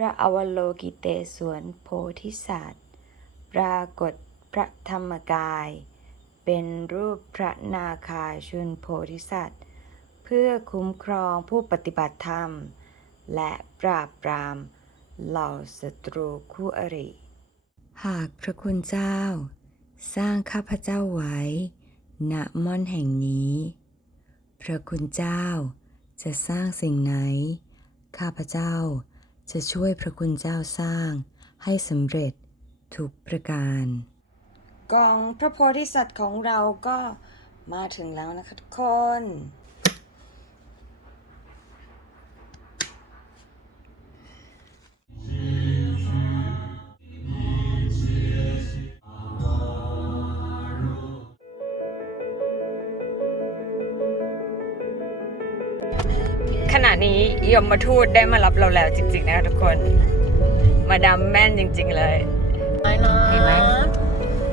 พระอวโลกิเตศวนโพธิสัตว์ ปรากฏพระธรรมกาย เป็นรูปพระนาคาชุนโพธิสัตว์ เพื่อคุ้มครองผู้ปฏิบัติธรรม และปราบปรามเหล่าศัตรูคู่อริ หากพระคุณเจ้า สร้างข้าพเจ้าไว้ ณม่อนแห่งนี้ พระคุณเจ้าจะสร้างสิ่งไหน ข้าพเจ้า จะช่วยพระคุณเจ้าสร้างให้สำเร็จทุกประการกองพระโพธิสัตว์ของเราก็มาถึงแล้วนะคะทุกคน นี้ยมมาทูตได้มารับเราแล้วจริงๆนะคะทุกคน มาดามแม่นจริง ๆ เลยไม่นะเห็นไหม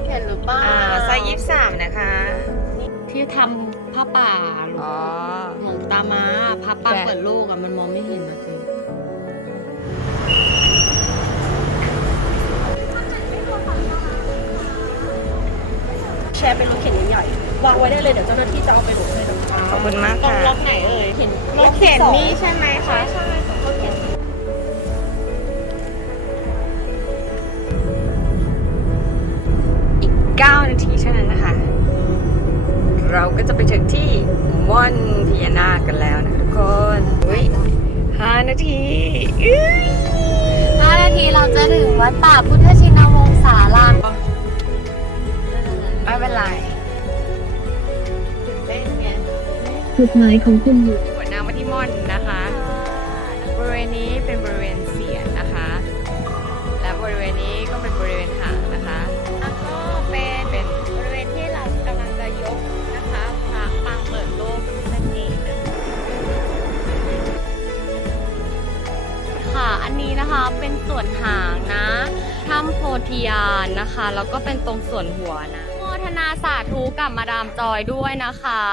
เห็นหรือเปล่าอ่าไซส์ยี่สามนะคะ ที่ทำผ้าป่าหลวงอ๋อ หลวงตามาผ้าป่าแต่เปิดโลกอะมันมองไม่เห็นนะจริงแชร์เป็นรถเข็นใหญ่ๆวางไว้ได้เลยเดี๋ยวเจ้าหน้าที่จะเอาไปโหลดให้เราข อบคุณมากตรงค่ะ ล็อกไหนเอ่ยเห็นรถเข็นนี่ใช่ไหมคะ ใช่ของรถเข็นอีก 9 นาทีเท่านั้นนะคะ เราก็จะไปถึงที่ม่อนพญานาคกันแล้วนะคะทุกคนอุ้ยห้านาทีอื้อห้านาทีเราจะถึงวัดป่าพุทธชินวงศารามไม่เป็นไร จุดหมายของคุณอยู่หัวหน้ามาที่ม่อนนะคะ บริเวณนี้เป็นบริเวณเสียนนะคะ และบริเวณนี้ก็เป็นบริเวณหางนะคะแล้วก็เป็นเป็นบริเวณที่เรากำลังจะยกนะคะพระปางเปิดโลกนั่นเองนะคะค่ะ อันนี้นะคะเป็นส่วนหางนะถ้ำโพธิญาณนะคะ แล้วก็เป็นตรงส่วนหัวนะโมทนาสาธุกับมาดามจอยด้วยนะคะ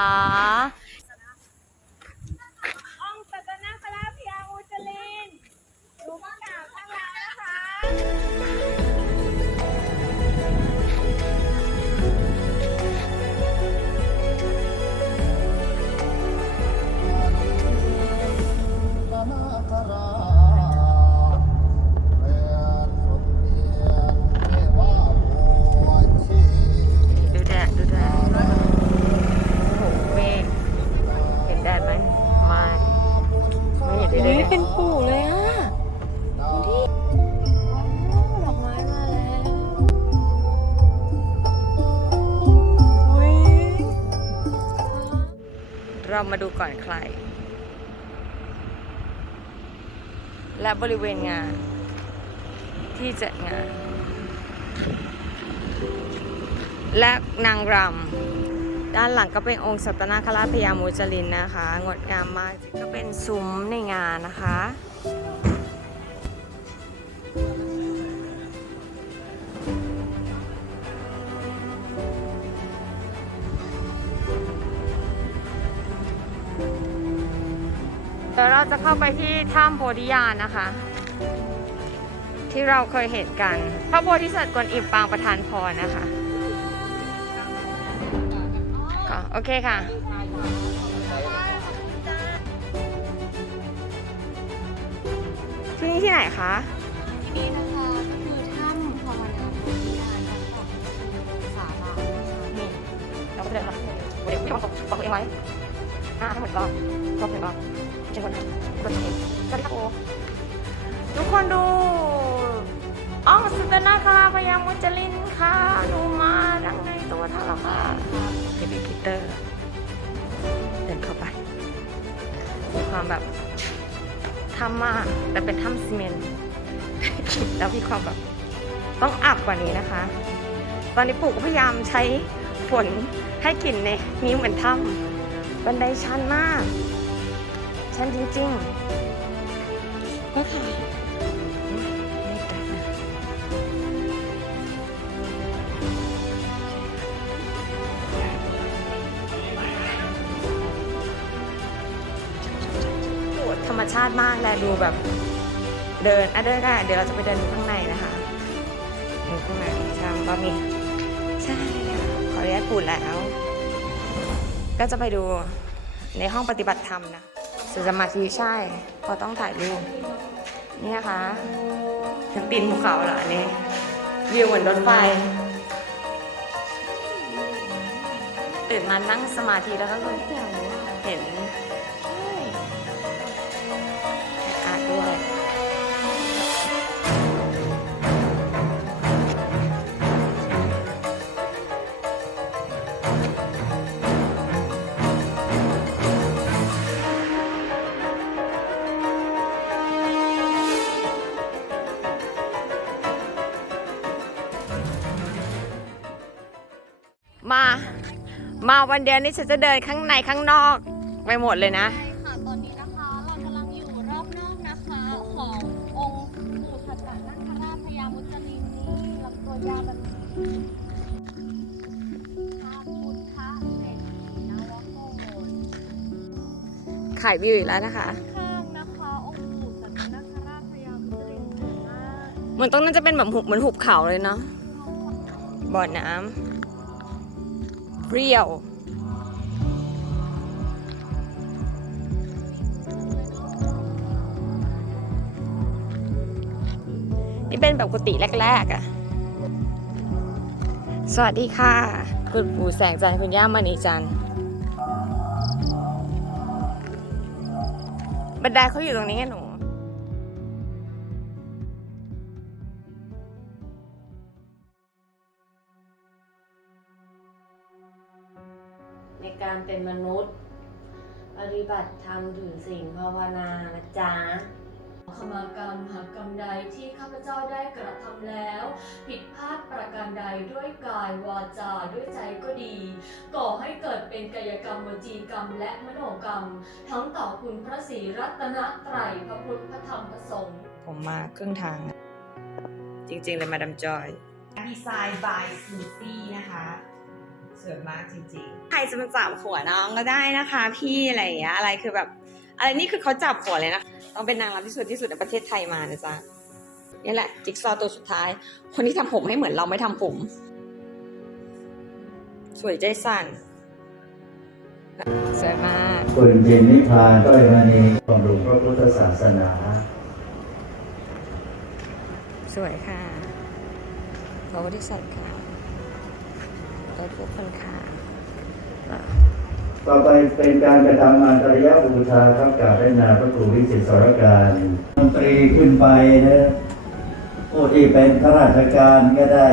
เรามาดูก่อนใคร และบริเวณงาน ที่จัดงาน และนางรำด้านหลังก็เป็นองค์สัตนาคราชพญามูจลินนะคะ งดงามมากก็เป็นซุ้มในงานนะคะ ดี๋ยวเราจะเข้าไปที่ถ้ำโพธิญาณนะคะ ที่เราเคยเห็นกัน พระโพธิสัตว์กวนอิมปางประทานพรนะคะ ก็โอเคค่ะที่นี่ที่ไหนคะ ที่นี่นะคะก็คือถ้ำภาวนาพุทธญาณของสารานะคะนี่เราก็เดินมาเดี๋ยวพี่บอกบอกตัวเองไว้ อ่าทั้งหมดก็ก็เป็นก็เจอคนนั้นคนเองสวัสดีครับโอทุกคนดูอ๋อสุตนาคาพยามุจลินค่ะหนูมาดังในตัวท่านแล้วค่ะเบบี้พีเตอร์ เดินเข้าไป มีความแบบถ้ำมากแต่เป็นถ้ำซีเมนต์แล้วมีความแบบต้องอับกว่านี้นะคะ ตอนนี้ปู่ก็พยายามใช้ฝนให้กลิ่นในนี้เหมือนถ้ำ บันไดชันมาก ชันจริงๆ ก็ค่ะไม่แตกนะโหธรรมชาติมากแลดูแบบเดินอะเดินกันเดี๋ยวเราจะไปเดินดูข้างในนะคะดูข้างในชามก็มีใช่ค่ะขออนุญาตปูดแล้ว ก็จะไปดูในห้องปฏิบัติธรรมนะสสมาธิใช่พอต้องถ่ายรูปนี่นะคะถึงปีนภูเขาเหรออันนี้วิวเหมือนรถไฟตื่นมานั่งสมาธิแล้วก็เห็น วันเดียวนี้ฉันจะเดินข้างในข้างนอกไปหมดเลยนะ ใช่ค่ะ ตอนนี้นะคะเรากำลังอยู่รอบนอกนะคะขององค์ปู่สัตตนาคราชพญามุจลินนี่ลำตัวยาวแบบนี้พระพุทธเศรษฐีนวโกศขายวิวอีกแล้วนะคะ ข้างนะคะองค์ปู่สัตตนาคราชพญามุจลินนะเหมือนตรงนั้นจะเป็นแบบหุบเหมือนหุบเขาเลยเนาะบ่อน้ำเปรี้ยว เป็นแบบกุฏิแรกๆอะ่ะ สวัสดีค่ะ คุณปู่แสงจันทร์คุณย่ามณีจันทร์บันไดเขาอยู่ตรงนี้ไงหนูในการเป็นมนุษย์ ปฏิบัติธรรมถือศีลภาวนานะจ๊ะ ขมากรรมหากกรรมใดที่ข้าพเจ้าได้กระทำแล้ว ผิดพลาดประการใดด้วยกายวาจาด้วยใจก็ดี ก่อให้เกิดเป็นกายกรรมวจีกรรมและมโนกรรม ทั้งต่อคุณพระศรีรัตนตรัยพระพุทธพระธรรมพระสงฆ์ผมมาครึ่งทางอะจริงๆเลยมาดามจอยดีไซน์ by Suzy นะคะสวยมากจริงๆ ใครจะมาจับหัวน้องก็ได้นะคะ พี่อะไรอย่างเงี้ยอะไรคือแบบ อะไรนี่คือเขาจับหัวเลยนะ ต้องเป็นนางรำที่สวยที่สุดในประเทศไทยมานะจ๊ะนี่แหละ จิ๊กซอว์ตัวสุดท้าย คนที่ทำผมให้เหมือนเราไม่ทำผม สวยใจสั่นสวยมากปืนเย็นนิพพานต้อยมณีบำรุงพระพุทธศาสนา สวยค่ะขอบริษัทค่ะขอบทุกคนค่ะ ต่อไปเป็นการกระทำอันตริยบูชาครับกราบได้นาพระครูวิสิตสรการมนตรีขึ้นไปนะผู้ที่เป็นข้าราชการก็ได้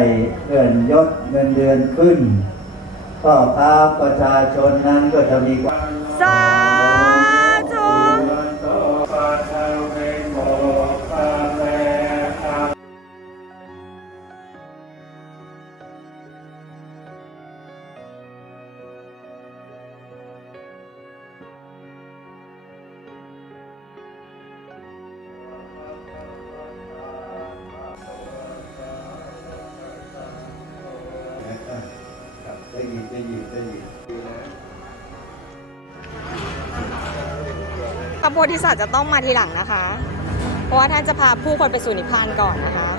เลื่อนยศเงินเดือนขึ้นพ่อค้าประชาชนนั้นก็จะมีความ ได้ยินได้ยินได้ยินพระโพธิสัตว์จะต้องมาทีหลังนะคะ เพราะว่าท่านจะพาผู้คนไปสู่นิพพานก่อนนะคะ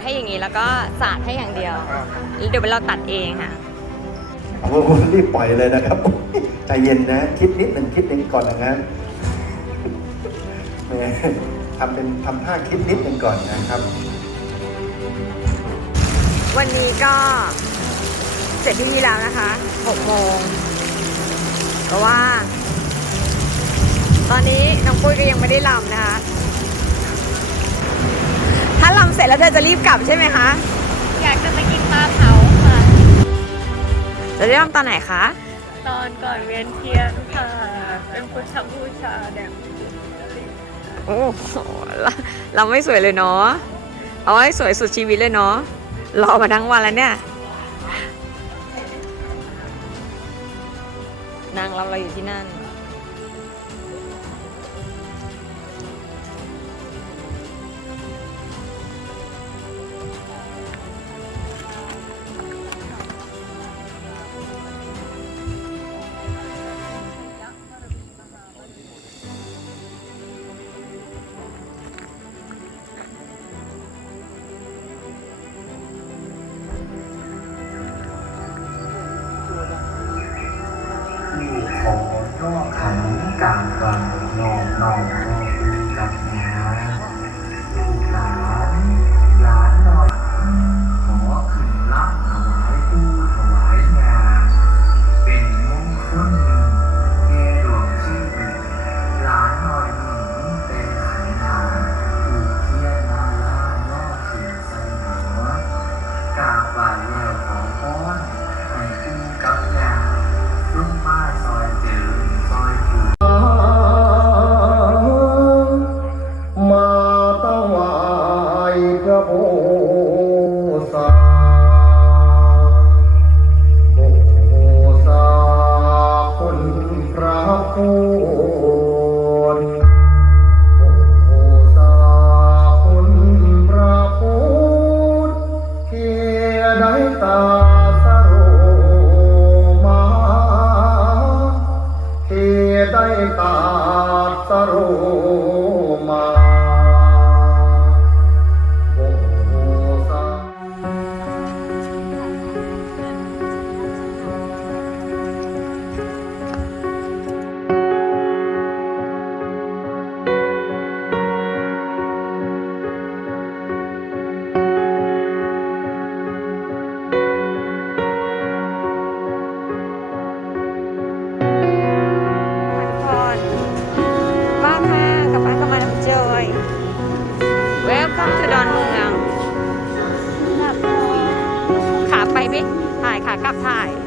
ให้อย่างนี้แล้วก็สาดให้อย่างเดียวแล้วเดี๋ยวเราตัดเองค่ะเอาว่าคุณรีบปล่อยเลยนะครับ ใจเย็นนะ คิดนิดหนึ่งคิดนิดก่อนนะงั้นแหมทำเป็นทำท่าคิดนิดหนึ่งก่อนนะครับ วันนี้ก็ เสร็จพิธีแล้วนะคะ6โมงเพราะว่า ตอนนี้น้องปุ้ยก็ยังไม่ได้ลำนะคะ ถ้าลำเสร็จแล้วเธอจะรีบกลับใช่ไหมคะ อยากจะไปกินปลาเผาค่ะ จะได้ลำตอนไหนคะ ตอนก่อนเวียนเทียนค่ะ เป็นพุทธบูชาแด่โอ้โหเราเราไม่สวยเลยเนาะ เอาให้สวยสุดชีวิตเลยเนาะ รอมาทั้งวันแล้วเนี่ย ของเราเราอยู่ที่นั่น Hi.